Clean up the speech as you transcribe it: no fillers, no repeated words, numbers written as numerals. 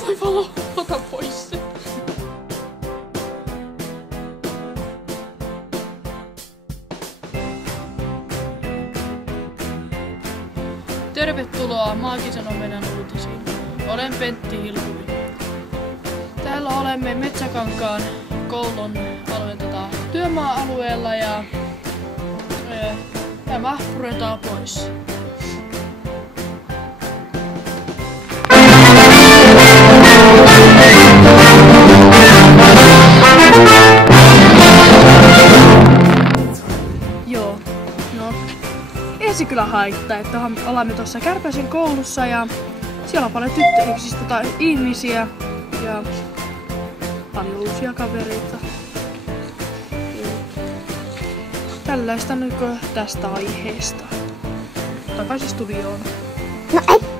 Toi valo, ota pois se. Tervetuloa Maagisen omenan uutisiin. Olen Pentti Hilkuri. Täällä olemme Metsäkankaan koulun työmaa-alueella ja tämä puretaan pois. Joo, no ei se kyllä haittaa, että olemme tuossa Kärpäsen koulussa ja siellä on paljon tyttöyksistä tai ihmisiä ja paljon uusia kavereita. Tällaista nyt tästä aiheesta. Takaisin studioon. No ei.